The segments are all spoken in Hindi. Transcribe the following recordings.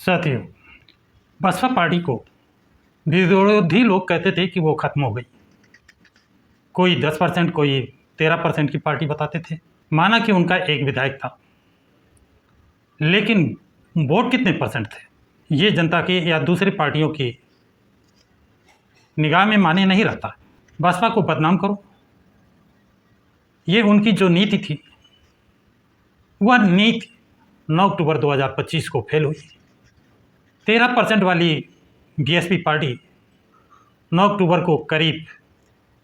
साथियों, बसपा पार्टी को विरोधी लोग कहते थे कि वो ख़त्म हो गई। कोई 10%, कोई 13% की पार्टी बताते थे। माना कि उनका एक विधायक था, लेकिन वोट कितने परसेंट थे ये जनता की या दूसरी पार्टियों की निगाह में माने नहीं रहता। बसपा को बदनाम करो, ये उनकी जो नीति थी वह नीति 9 अक्टूबर 2025 को फेल हुई। 13% वाली बीएसपी पार्टी 9 अक्टूबर को करीब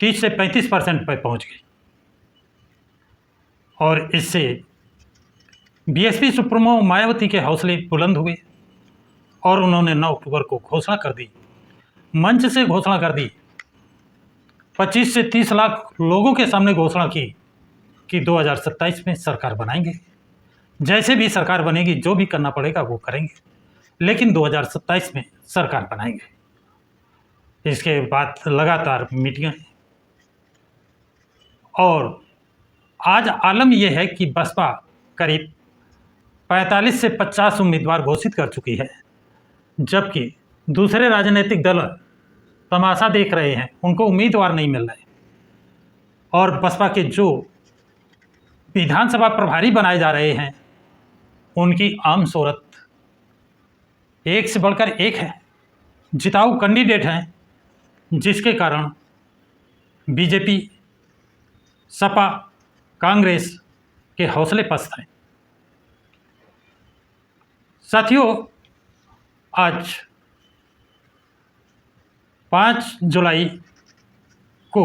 30 से 35% पर पहुंच गई और इससे बीएसपी सुप्रीमो मायावती के हौसले बुलंद हुए और उन्होंने 9 अक्टूबर को घोषणा कर दी, मंच से घोषणा कर दी, 25 से 30 लाख लोगों के सामने घोषणा की कि 2027 में सरकार बनाएंगे। जैसे भी सरकार बनेगी, जो भी करना पड़ेगा वो करेंगे, लेकिन 2027 में सरकार बनाएंगे। इसके बाद लगातार मीटिंगें और आज आलम यह है कि बसपा करीब 45 से 50 उम्मीदवार घोषित कर चुकी है, जबकि दूसरे राजनीतिक दल तमाशा देख रहे हैं, उनको उम्मीदवार नहीं मिल रहे। और बसपा के जो विधानसभा प्रभारी बनाए जा रहे हैं उनकी आम शोहरत एक से बढ़कर एक है, जिताऊ कैंडिडेट हैं, जिसके कारण बीजेपी, सपा, कांग्रेस के हौसले पस्त हैं। साथियों, आज 5 जुलाई को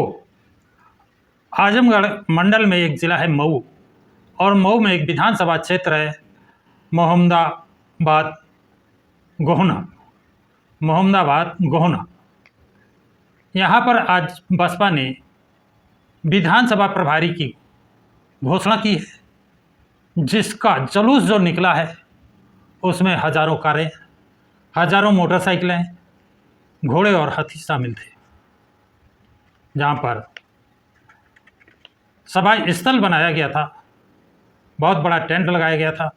आजमगढ़ मंडल में एक ज़िला है मऊ, और मऊ में एक विधानसभा क्षेत्र है मोहम्मदाबाद गोहना। यहाँ पर आज बसपा ने विधानसभा प्रभारी की घोषणा की है, जिसका जुलूस जो निकला है उसमें हजारों कारें, हजारों मोटरसाइकिलें, घोड़े और हाथी शामिल थे। जहाँ पर सभा स्थल बनाया गया था, बहुत बड़ा टेंट लगाया गया था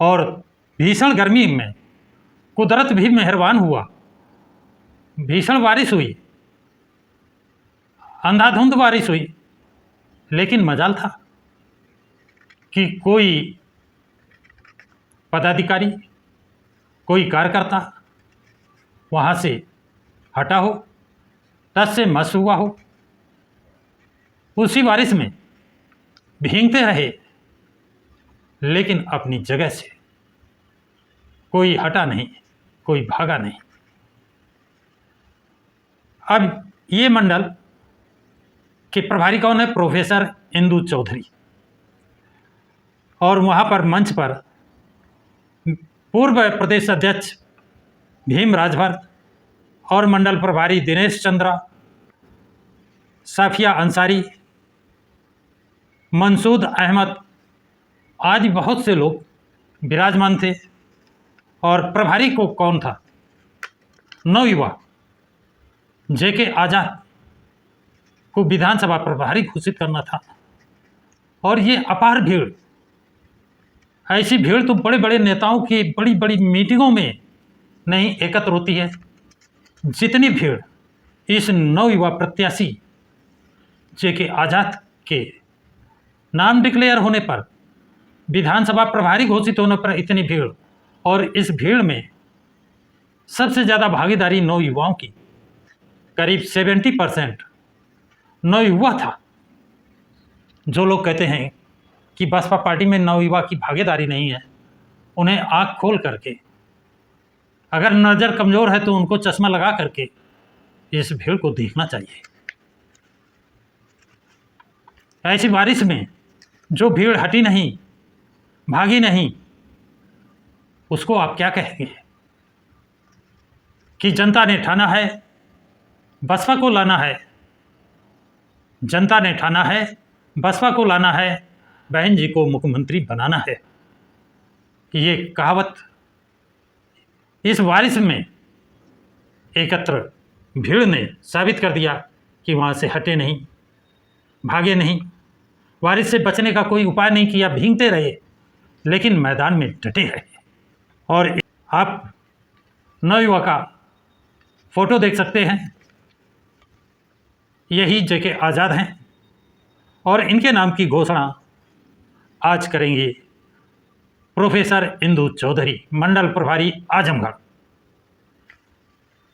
और भीषण गर्मी में कुदरत भी मेहरबान हुआ। भीषण बारिश हुई, अंधाधुंध बारिश हुई, लेकिन मजाल था कि कोई पदाधिकारी, कोई कार्यकर्ता वहाँ से हटा हो, टस से मस हुआ हो, उसी बारिश में भीगते रहे, लेकिन अपनी जगह से कोई हटा नहीं, कोई भागा नहीं। अब ये मंडल के प्रभारी कौन है? प्रोफेसर इंदु चौधरी। और वहाँ पर मंच पर पूर्व प्रदेश अध्यक्ष भीम राजभर और मंडल प्रभारी दिनेश चंद्रा, साफिया अंसारी, मंसूद अहमद आदि बहुत से लोग विराजमान थे। और प्रभारी को कौन था? नवयुवा जेके आज़ाद को विधानसभा प्रभारी घोषित करना था। और ये अपार भीड़, ऐसी भीड़ तो बड़े बड़े नेताओं की बड़ी बड़ी मीटिंगों में नहीं एकत्र होती है, जितनी भीड़ इस नवयुवा प्रत्याशी जेके आज़ाद के नाम डिक्लेयर होने पर, विधानसभा प्रभारी घोषित होने पर इतनी भीड़। और इस भीड़ में सबसे ज़्यादा भागीदारी नवयुवाओं की, करीब 70% नवयुवा था। जो लोग कहते हैं कि बसपा पार्टी में नवयुवा की भागीदारी नहीं है, उन्हें आँख खोल करके, अगर नज़र कमज़ोर है तो उनको चश्मा लगा करके इस भीड़ को देखना चाहिए। ऐसी बारिश में जो भीड़ हटी नहीं, भागी नहीं, उसको आप क्या कहेंगे? कि जनता ने ठाना है बसपा को लाना है, जनता ने ठाना है बसपा को लाना है, बहन जी को मुख्यमंत्री बनाना है। ये कहावत इस बारिश में एकत्र भीड़ ने साबित कर दिया कि वहाँ से हटे नहीं, भागे नहीं, बारिश से बचने का कोई उपाय नहीं किया, भीगते रहे, लेकिन मैदान में डटे रहे। और आप नवयुवा का फोटो देख सकते हैं, यही जेके आज़ाद हैं और इनके नाम की घोषणा आज करेंगे प्रोफेसर इंदु चौधरी, मंडल प्रभारी आजमगढ़।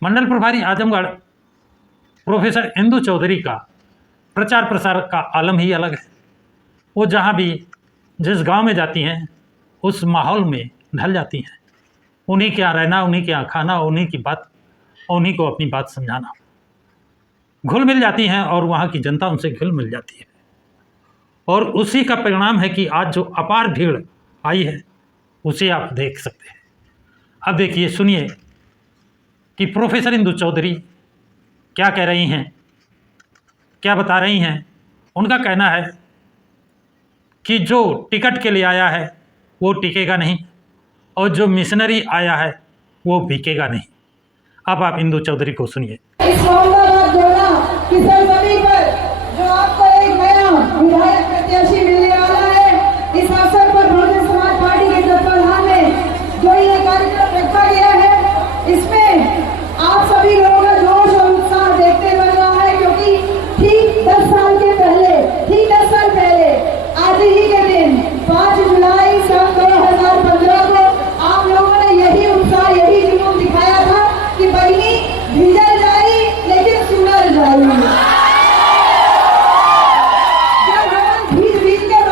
मंडल प्रभारी आजमगढ़ प्रोफेसर इंदु चौधरी का प्रचार प्रसार का आलम ही अलग है। वो जहाँ भी जिस गांव में जाती हैं उस माहौल में ढल जाती हैं। उन्हीं के यहाँ रहना, उन्हीं के यहाँ खाना, उन्हीं की बात, उन्हीं को अपनी बात समझाना, घुल मिल जाती हैं और वहाँ की जनता उनसे घुल मिल जाती है। और उसी का परिणाम है कि आज जो अपार भीड़ आई है उसे आप देख सकते हैं। अब देखिए, सुनिए कि प्रोफेसर इंदु चौधरी क्या कह रही हैं, क्या बता रही हैं। उनका कहना है कि जो टिकट के लिए आया है वो टिकेगा नहीं और जो मिशनरी आया है वो बिकेगा नहीं। अब आप इंदु चौधरी को सुनिए। इस की सरजमी पर जो आपको एक नया विधायक प्रत्याशी मिलने वाला है, इस अवसर पर बहुजन समाज पार्टी के तत्वाधान में जो ये कार्यक्रम रखा गया है, इसमें आप सभी लोगों का जोश और उत्साह देखते बन रहा है, क्योंकि ठीक 10 साल पहले आज ही के दिन 5 जुलाई सन 2015 को आप लोगों ने यही उत्साह, यही जुनून दिखाया था कि बहिनी भीजल जाई लेकिन सुनर जाई। जब भीज भीज के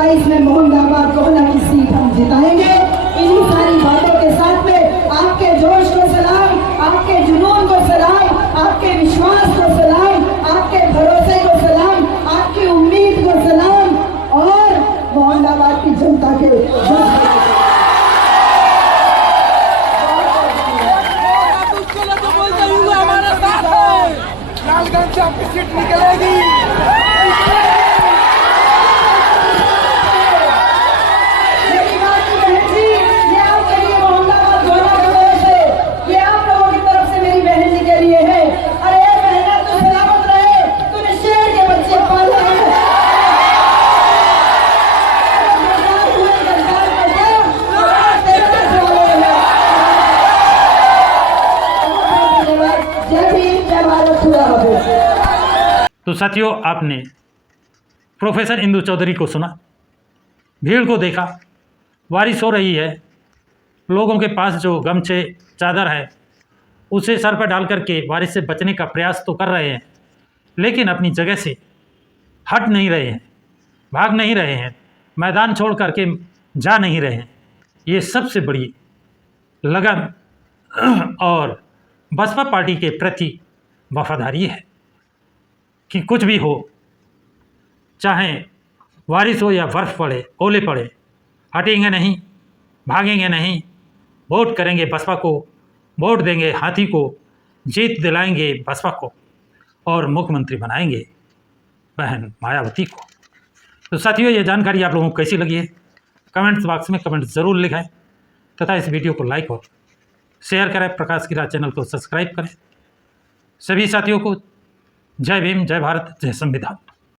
2022 में मोहम्मदाबाद कोहना की सीट हम जिताएंगे। इन्हीं सारी बातों के साथ में आपके जोश को सलाम, आपके जुनून को सलाम, आपके विश्वास को सलाम, आपके भरोसे को सलाम, आपकी उम्मीद को सलाम और मोहम्मदाबाद की जनता के लालगंज से आपकी सीट निकलेगी। मेरी बात की बहन जी, ये आपके लिए मोहम्मदाबाद गोला का देश है, ये आप लोगों की तरफ से मेरी बहन जी के लिए है। अरे बहना तू सलामत रहे, तूने शेर के बच्चे पाले हैं। गद्दार हुए, गद्दार बेटे, तेरे बच्चे वाले हैं। जय भीम, जय भारत, खुदा हाफिज। तो साथियों, आपने प्रोफेसर इंदु चौधरी को सुना, भीड़ को देखा, बारिश हो रही है, लोगों के पास जो गमछे चादर है उसे सर पर डाल करके बारिश से बचने का प्रयास तो कर रहे हैं, लेकिन अपनी जगह से हट नहीं रहे हैं, भाग नहीं रहे हैं, मैदान छोड़ करके जा नहीं रहे हैं। ये सबसे बड़ी लगन और बसपा पार्टी के प्रति वफादारी है कि कुछ भी हो, चाहे बारिश हो या बर्फ़ पड़े, ओले पड़े, हटेंगे नहीं, भागेंगे नहीं, वोट करेंगे बसपा को, वोट देंगे हाथी को, जीत दिलाएंगे बसपा को और मुख्यमंत्री बनाएंगे बहन मायावती को। तो साथियों, ये जानकारी आप लोगों को कैसी लगी है कमेंट्स बॉक्स में कमेंट ज़रूर लिखें तथा इस वीडियो को लाइक और शेयर करें, प्रकाश की राह चैनल को सब्सक्राइब करें। सभी साथियों को जय भीम, जय भारत, जय संविधान।